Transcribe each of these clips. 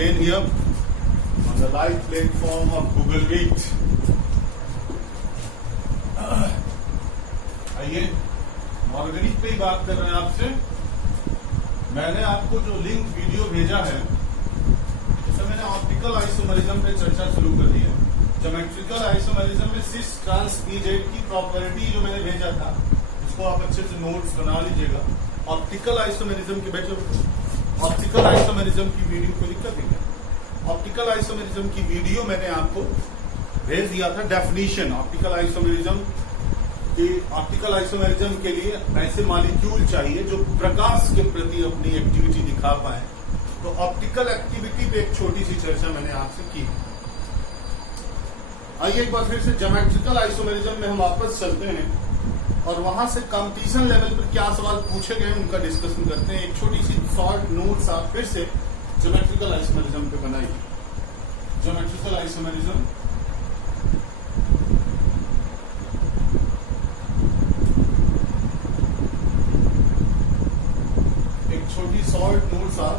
again here on the live platform of Google Meet. आइए organic पे ही बात कर रहे हैं आपसे। मैंने आपको जो लिंक वीडियो भेजा है उसमें मैंने ऑप्टिकल आइसोमेरिज्म पे चर्चा शुरू कर दी है। ज्योमेट्रिकल आइसोमेरिज्म में सिस ट्रांस इजेड की प्रॉपर्टी जो मैंने भेजा था उसको आप अच्छे से नोट्स बना लीजिएगा। ऑप्टिकल आइसोमेरिज्म के बैठे ऑप्टिकल आइसोमेरिज्म की वीडियो को दिक्कत है। ऑप्टिकल आइसोमेरिज्म की वीडियो मैंने आपको भेज दिया था। डेफिनेशन ऑप्टिकल आइसोमेरिज्म के लिए ऐसे मॉलिक्यूल चाहिए जो प्रकाश के प्रति अपनी एक्टिविटी दिखा पाए। तो ऑप्टिकल एक्टिविटी पे एक छोटी सी चर्चा मैंने आपसे की। आइए एक बार फिर से ज्योमेट्रिकल आइसोमेरिज्म में हम वापस चलते हैं और वहां से कंपटीशन लेवल पर क्या सवाल पूछे गए उनका डिस्कशन करते हैं। एक छोटी सी शॉर्ट नोट्स आप फिर से ज्योमेट्रिकल आइसोमेरिज्म पे बनाइए। ज्योमेट्रिकल आइसोमेरिज्म एक छोटी शॉर्ट नोट्स आप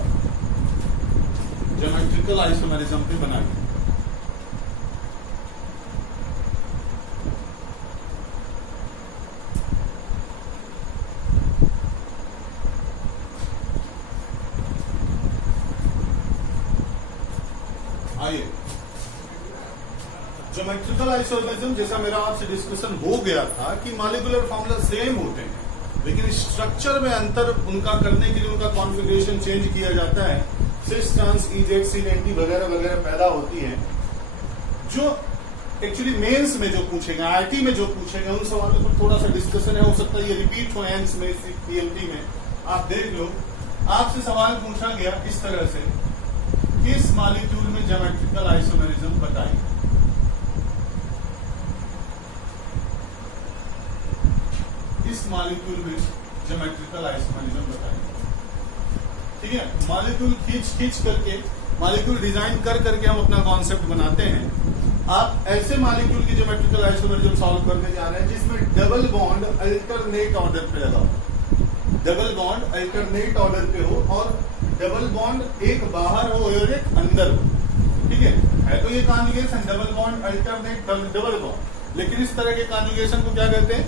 ज्योमेट्रिकल आइसोमेरिज्म पे बनाइए। आइए ज्योमेट्रिकल आइसोमेरिज्म जैसा मेरा आपसे डिस्कशन हो गया था कि मॉलिक्यूलर फॉर्मूला सेम होते हैं लेकिन स्ट्रक्चर में अंतर उनका करने के लिए उनका कॉन्फ़िगरेशन चेंज किया जाता है। सिस ट्रांस इजेड C90 वगैरह वगैरह पैदा होती है। जो एक्चुअली मेंस में जो पूछेगा आईटी में जो पूछेगा उन सवालों पर थोड़ा सा डिस्कशन है। हो सकता है ये रिपीट हो एंस में पीएमटी में। आप देख लो आपसे सवाल पूछा गया इस तरह से किस मॉलिक्यूल में ज्योमेट्रिकल आइसोमेरिज्म बताइए। इस मॉलिक्यूल में ज्योमेट्रिकल आइसोमेरिज्म बताइए। ठीक है, मॉलिक्यूल खींच करके मॉलिक्यूल डिजाइन कर करके हम अपना कॉन्सेप्ट बनाते हैं। आप ऐसे मॉलिक्यूल की ज्योमेट्रिकल आइसोमेरिज्म सॉल्व करने जा रहे हैं जिसमें डबल बॉन्ड अल्टरनेट ऑर्डर पे लगा हो। डबल बॉन्ड अल्टरनेट ऑर्डर पे हो और डबल बॉन्ड एक बाहर हो और एक अंदर हो। ठीक है तो ये conjugation double bond alternate double bond. लेकिन इस तरह के कॉन्जुगेशन को क्या कहते हैं?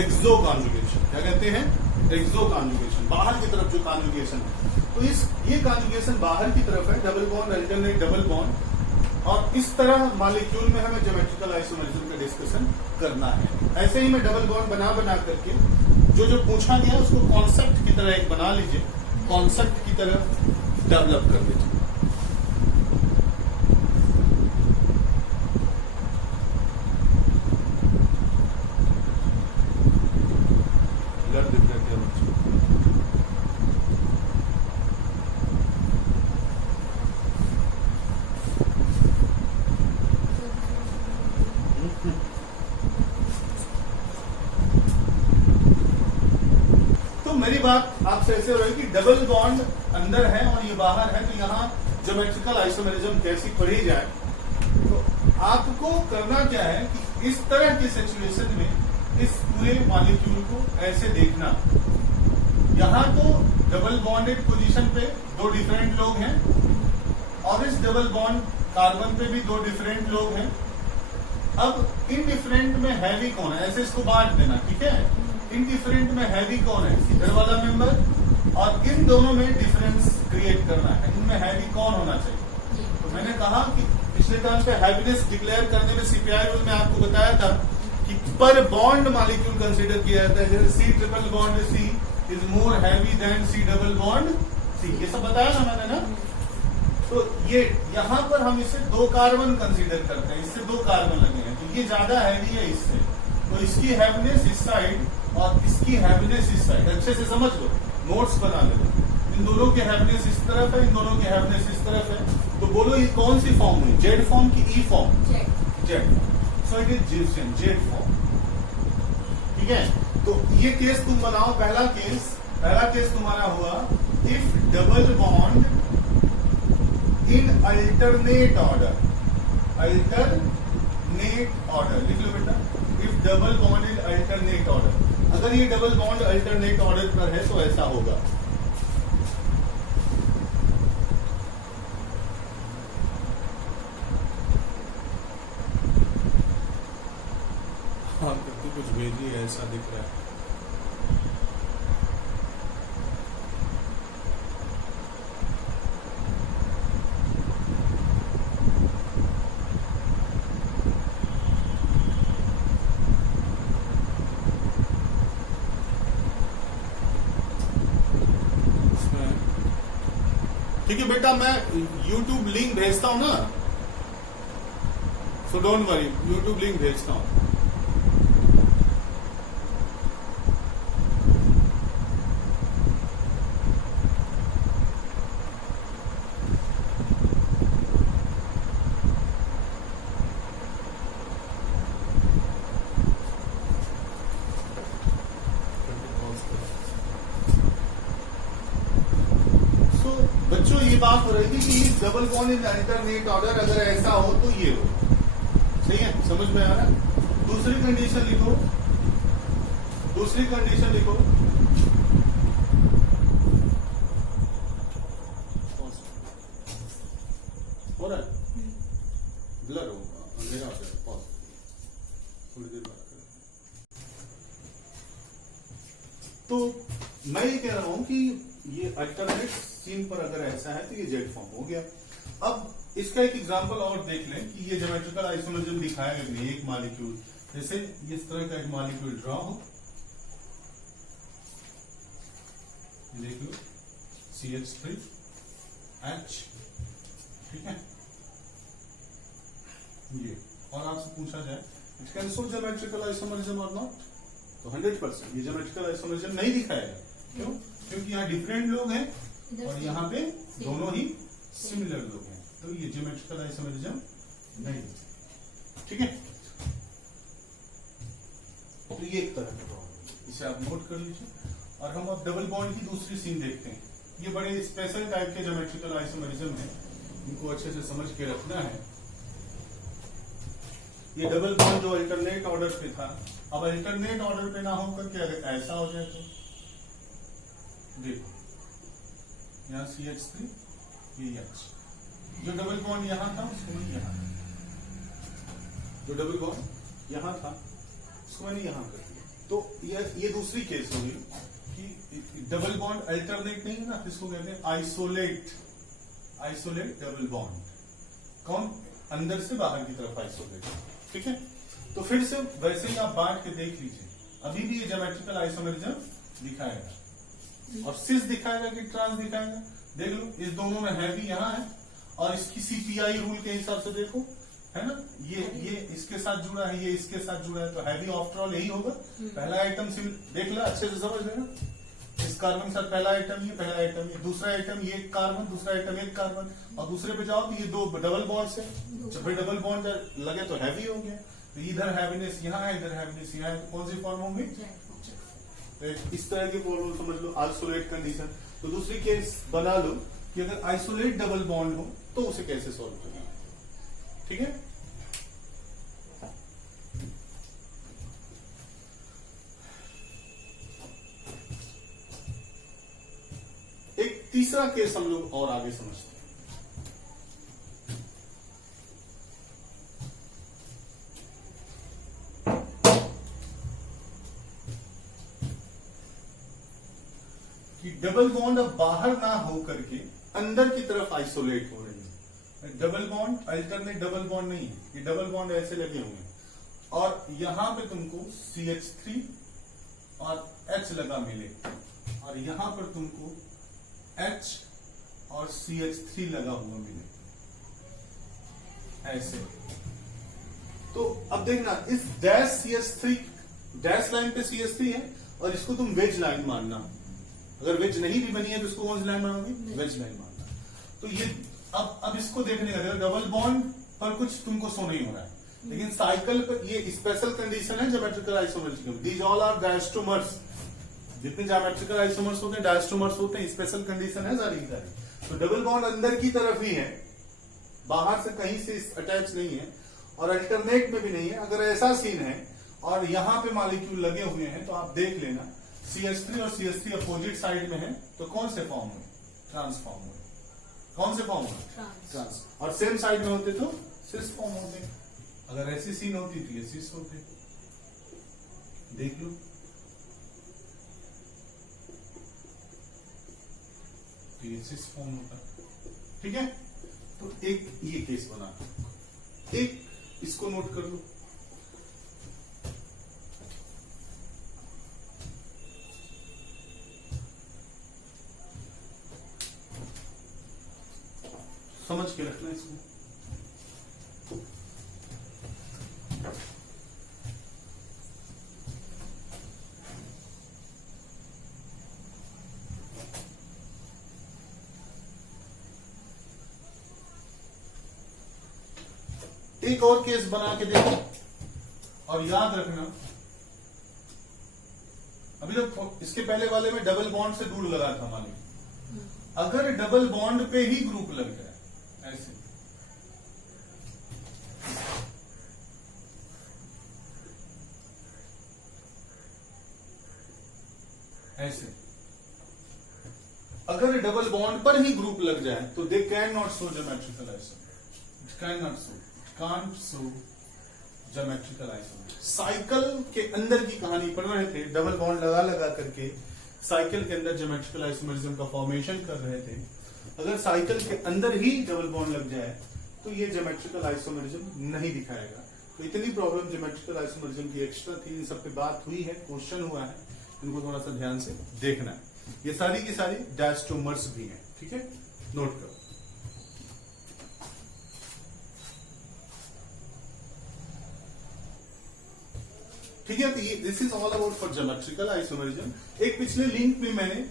एक्सो कॉन्जुगेशन। क्या कहते हैं? एक्सो कॉन्जुगेशन। बाहर की तरफ जो कॉन्जुगेशन है तो ये कॉन्जुगेशन बाहर की तरफ है। Double bond alternate double bond. और इस तरह मॉलिक्यूल में हमें ज्योमेट्रिकल आइसोमेरिज्म का डिस्कशन करना है। ऐसे ही मैं डबल बॉन्ड बना करके जो पूछा गया उसको कॉन्सेप्ट की तरह एक बना लीजिए। कॉन्सेप्ट की तरह डेवलप कर लीजिए। मेरी बात आपसे ऐसे हो रही कि डबल बॉन्ड अंदर है और ये बाहर है तो यहाँ ज्योमेट्रिकल आइसोमेरिज्म कैसी पढ़ी जाए। तो आपको करना क्या है कि इस तरह की सिचुएशन में इस पूरे मॉलिक्यूल को ऐसे देखना। यहाँ तो डबल बॉन्डेड पोजीशन पे दो डिफरेंट लोग हैं और इस डबल बॉन्ड कार्बन पे भी दो डिफरेंट लोग हैं। अब इन डिफरेंट में हैवी कौन है? ऐसे इसको बांट देना। ठीक है, इनडिफरेंट में हैवी कौन है? इधर वाला मेंबर। और इन दोनों में डिफरेंस क्रिएट करना है। इनमें हैवी कौन होना चाहिए? तो मैंने कहा कि पिछले टर्म पे हैवीनेस डिक्लेयर करने में सीपीआई रूल में आपको बताया था कि पर बॉन्ड मॉलिक्यूल कंसीडर किया जाता है। जैसे C triple bond C is more heavy than C double bond C। ये सब बताया ना मैंने ना। तो ये यहाँ पर हम इसे दो कार्बन कंसीडर करते हैं। इससे दो कार्बन लगे हैं तो ये ज्यादा हैवी है इससे। तो इसकी हैवीनेस इस साइड और इसकी हैवीनेस इस साइड। अच्छे से समझ लो, नोट्स बना लो। इन दोनों की हैवीनेस इस तरफ है, इन दोनों की हैवीनेस इस तरफ है। तो बोलो ये कौन सी फॉर्म हुई? जेड फॉर्म की E form? Z. So it is जिप्सियन जेड फॉर्म। ठीक है, तो ये केस तुम बनाओ। पहला केस तुम्हारा हुआ if double bond in alternate order. Alternate order लिख लो बेटा। If double bond in alternate order. अगर ये डबल बॉन्ड अल्टरनेट ऑर्डर पर है तो ऐसा होगा। कुछ भेजिए, ऐसा दिख रहा है। ठीक है बेटा, मैं YouTube लिंक भेजता हूं ना, so don't worry, YouTube link भेजता हूं। बच्चों ये बात हो रही थी कि double bond in alternate order अगर ऐसा हो तो ये हो, सही है, समझ में आ रहा है। दूसरी कंडीशन लिखो, दूसरी कंडीशन लिखो, हो रहा है, ब्लर हो, अंधेरा हो जाए, पॉज, थोड़ी देर बात करें। तो मैं ये कह रहा हूं कि ये अल्टरनेट सीन पर अगर ऐसा है तो ये जेड फॉर्म हो गया। अब इसका एक एग्जांपल और देख लें कि ये ज्योमेट्रिकल आइसोमेरिज्म दिखाया गया, एक मॉलिक्यूल, जैसे इस तरह का एक मॉलिक्यूल ड्रॉ हो, देख लो CH3H, ठीक है ये, और आपसे पूछा जाए it can show geometrical isomerism और नॉट, तो 100% ये ज्योमेट्रिकल आइसोमेरिज्म नहीं दिखाएगा। क्यों? क्योंकि यहाँ डिफरेंट लोग हैं और यहाँ पे दोनों ही सिमिलर लोग हैं, तो ये ज्योमेट्रिकल आइसोमेरिज्म नहीं, ठीक है। तो ये एक तरह का प्रॉब्लम, इसे आप नोट कर लीजिए। और हम अब डबल बॉन्ड की दूसरी सीन देखते हैं। ये बड़े स्पेशल टाइप के ज्योमेट्रिकल आइसोमेरिज्म है, इनको अच्छे से समझ के रखना है। ये डबल बॉन्ड जो अल्टरनेट ऑर्डर पे था, अब अल्टरनेट ऑर्डर पे ना होकर के अगर ऐसा हो जाए तो देखो, यहाँ CH3, ये H, जो डबल बॉन्ड यहां था उसको मैंने यहां, जो डबल बॉन्ड यहां था उसको मैंने यहां कर दिया। तो ये दूसरी केस होगी कि डबल बॉन्ड अल्टरनेट नहीं है ना, इसको कहते हैं आइसोलेट, आइसोलेट डबल बॉन्ड। कौन? अंदर से बाहर की तरफ आइसोलेट, ठीक है। तो फिर से वैसे ही आप बांट के देख लीजिए, अभी भी ये ज्योमेट्रिकल आइसोमेरिज्म दिखाएगा और सिस दिखाएगा कि ट्रांस दिखाएगा। देख लो, इस दोनों में है भी यहाँ है, और इसकी CPI रूल के हिसाब से देखो, है ना, ये इसके साथ जुड़ा है, ये इसके साथ जुड़ा है, तो हैवी आफ्टर ऑल यही होगा। पहला आइटम देख लो, अच्छे से समझ लेना, इस कार्बन के साथ पहला आइटम ये, पहला आइटम ये, दूसरा आइटम ये कार्बन, दूसरा आइटम एक कार्बन, और दूसरे पे जाओ तो ये दो डबल बॉन्ड से, जब फिर डबल बॉन्ड लगे तो हैवी हो गया। तो इधर हैवीनेस यहाँ है, इधर हैवीनेस यहाँ है, तो कौन सी फॉर्म होंगे? तो इस तरह की फॉर्मूला समझ लो, आइसोलेट कंडीशन। तो दूसरी केस बना लो कि अगर आइसोलेट डबल बॉन्ड हो तो उसे कैसे सॉल्व करना, ठीक है। एक तीसरा केस हम लोग और आगे समझते हैं। कि डबल बॉन्ड अब बाहर ना हो करके अंदर की तरफ आइसोलेट हो रही है। Double bond alternate double bond नहीं है, ये डबल बॉन्ड ऐसे लगे हुए हैं, और यहां पे तुमको CH3 और H लगा मिले, और यहां पर तुमको H और CH3 लगा हुआ मिले, ऐसे। तो अब देखना, इस डैश CH3 डैश लाइन पे CH3 है, और इसको तुम वेज लाइन मानना। अगर वेज नहीं भी बनी है तो इसको कौन सी लाइन मानोगे? वेज लाइन मानना। तो ये अब इसको देखने का डबल बॉन्ड पर कुछ तुमको शो नहीं हो रहा है, लेकिन साइकिल पर ये स्पेशल कंडीशन है geometrical isomers. These all are diastereomers. जितने ज्योमेट्रिकल आइसोमर्स होते हैं डायस्टोमर्स होते हैं, स्पेशल कंडीशन है सारी की सारी। तो डबल बॉन्ड अंदर की तरफ ही है, बाहर से कहीं से अटैच नहीं है, और अल्टरनेट में भी नहीं है। अगर ऐसा सीन है और यहां पे मॉलिक्यूल लगे हुए हैं, तो आप देख लेना CH3 और CH3 अपोजिट साइड में है, तो कौन से फॉर्म हुए? ट्रांसफॉर्म हुए। कौन से फॉर्म हुए? ट्रांस। और सेम साइड में होते तो सिस फॉर्म होते। अगर ऐसी सीन होती तो ये सिस होते। देख लो, केसेस फॉर्म होता है, ठीक है। तो एक ये केस बना, एक इसको नोट कर लो। समझ के रखना इसको। एक और केस बना के देखो और याद रखना, अभी तो इसके पहले वाले में डबल बॉन्ड से दूर लगा था मान ली, अगर डबल बॉन्ड पे ही ग्रुप लग जाए ऐसे, ऐसे अगर डबल बॉन्ड पर ही ग्रुप लग जाए तो they can not show geometrical isomer, can not show, can't show geometrical isomer. Cycle के अंदर की कहानी पढ़ रहे थे, डबल बॉन्ड लगा लगा करके साइकिल के अंदर ज्योमेट्रिकल आइसोमरिज्म का फॉर्मेशन कर रहे थे। अगर साइकिल के अंदर ही डबल बॉन्ड लग जाए तो ये ज्योमेट्रिकल आइसोमरिज्म नहीं दिखाएगा। तो इतनी प्रॉब्लम ज्योमेट्रिकल आइसोमरिज्म की एक्स्ट्रा थी, इन सब पे बात हुई है, क्वेश्चन हुआ है, इनको थोड़ा सा ध्यान से देखना है। ये सारी की सारी डायस्टोमर्स भी हैं, ठीक है, नोट करो। ठीक है, तो ये this is all about for geometrical isomerism. एक पिछले लिंक में मैंने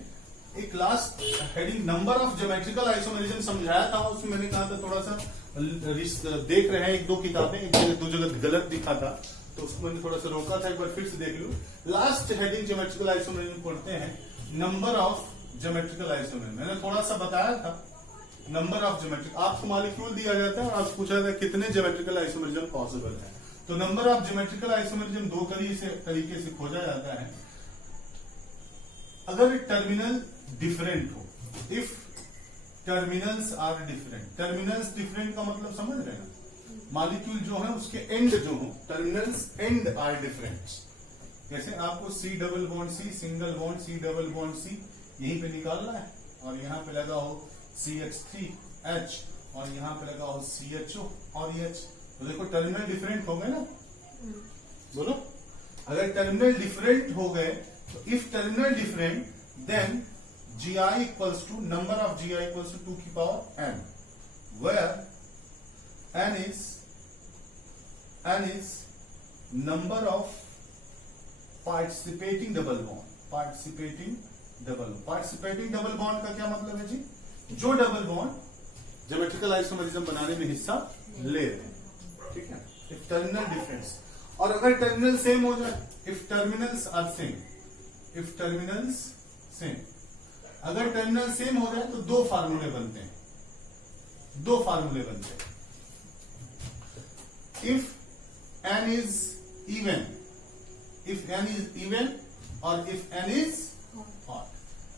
एक last heading number of geometrical isomerism समझाया था, उसमें मैंने कहा था थोड़ा सा देख रहे हैं एक दो किताबें, एक जगह दो जगह गलत दिखा था, तो उसको मैंने थोड़ा सा रोका था, एक बार फिर से देख लो। लास्ट हेडिंग ज्योमेट्रिकल आइसोमरिज्म पढ़ते हैं, नंबर ऑफ ज्योमेट्रिकल आइसोमरिज्म। मैंने थोड़ा सा बताया था नंबर ऑफ ज्योमेट्रिक, आपको मॉलिक्यूल दिया जाता है और आपसे पूछा जाता है कितने ज्योमेट्रिकल आइसोमरिज्म पॉसिबल है। तो नंबर ऑफ ज्योमेट्रिकल आइसोमरिज्म दो तरीके से खोजा जाता है। अगर टर्मिनल डिफरेंट हो, if terminals are different, terminals different का मतलब समझ रहे हैं, मॉलिक्यूल जो है उसके एंड जो हो, टर्मिनल्स एंड आर डिफरेंट। जैसे आपको C double bond C, single bond C double bond C यहीं पे निकालना है, और यहाँ पे लगा हो CH3H और यहाँ पे लगा हो CHO और H, तो देखो टर्मिनल डिफरेंट हो गए ना, बोलो। अगर टर्मिनल डिफरेंट हो गए तो if terminal different then GI equals to number of GI equals to 2 की power n, where n is number of participating double bond, participating double bond का क्या मतलब है जी? जो डबल बॉन्ड ज्योमेट्रिकल आइसोमरिज्म बनाने में हिस्सा ले रहे हैं, ठीक है। इफ टर्मिनल डिफरेंस, और अगर टर्मिनल सेम हो जाए, if terminals are same, if terminals same, अगर टर्मिनल सेम हो जाए तो दो फार्मूले बनते हैं, दो फार्मूले बनते हैं। If n is even, if n is even और if n is odd,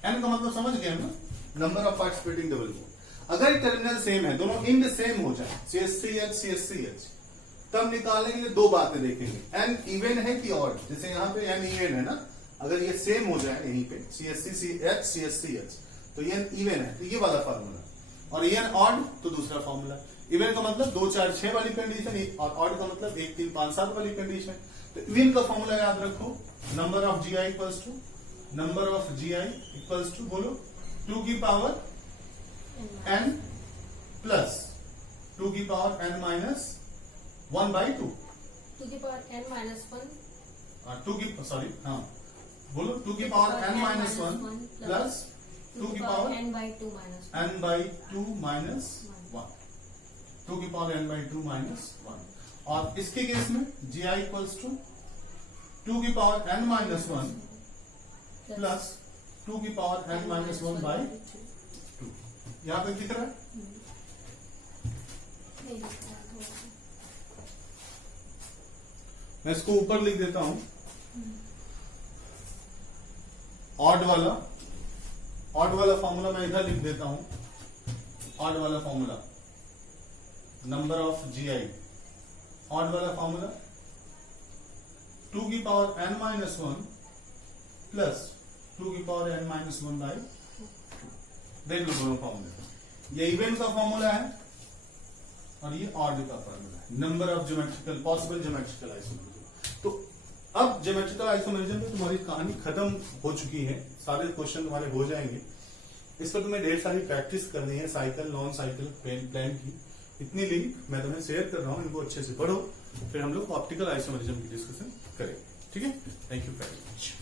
n का मतलब समझ गए ना, number of participating double bond. अगर टर्मिनल सेम है, दोनों इंड सेम हो जाए, CH3H CH3H, तब निकालेंगे दो बातें देखेंगे, n इवन है कि ऑड। जैसे यहाँ पे n इवन है ना, अगर ये सेम हो जाए यहीं पे CH3CH CH3H तो ये इवन है, तो ये वाला फार्मूला, और ये ऑड तो दूसरा फार्मूला। इवन का मतलब 2 4 6 वाली कंडीशन, और ऑड का मतलब 1 3 5 7 वाली कंडीशन। तो इवन का फॉर्मूला याद रखो, number of GI equals to, number of GI equals to, बोलो 2 की पावर n प्लस 2 की पावर n माइनस 1 बाई 2, 2 की पावर n माइनस 1, 2 की, सॉरी, हाँ बोलो, 2 की पावर n माइनस 1 प्लस 2 की power n by 2 minus n by 2 minus 1, 2 की पावर n बाई 2 माइनस 1। और इसके केस में GI इक्वल्स टू 2 की पावर n माइनस 1 प्लस 2 की पावर n माइनस 1 बाई 2। यहाँ पे दिख रहा है? मैं इसको ऊपर लिख देता हूं, ऑड वाला फॉर्मूला मैं इधर लिख देता हूं, ऑड वाला formula, number of GI, odd वाला फॉर्मूला 2 की पावर n माइनस 1 प्लस 2 की पावर n माइनस 1 बाई, देख लो दोनों फॉर्मूले, ये इवन का फॉर्मूला है और ये ऑड का फॉर्मूला है, number of geometrical possible geometrical isomerism. तो अब ज्योमेट्रिकल आइसोमेरिज्म में तुम्हारी कहानी खत्म हो चुकी है, सारे क्वेश्चन तुम्हारे हो जाएंगे। इस पर तुम्हें ढेर सारी प्रैक्टिस करनी है, साइकिल नॉन साइकिल प्लेन की। इतनी लिंक मैं तुम्हें शेयर कर रहा हूं, इनको अच्छे से पढ़ो, फिर हम लोग ऑप्टिकल आइसोमेरिज्म की डिस्कशन करेंगे। ठीक है, थैंक यू वेरी मच।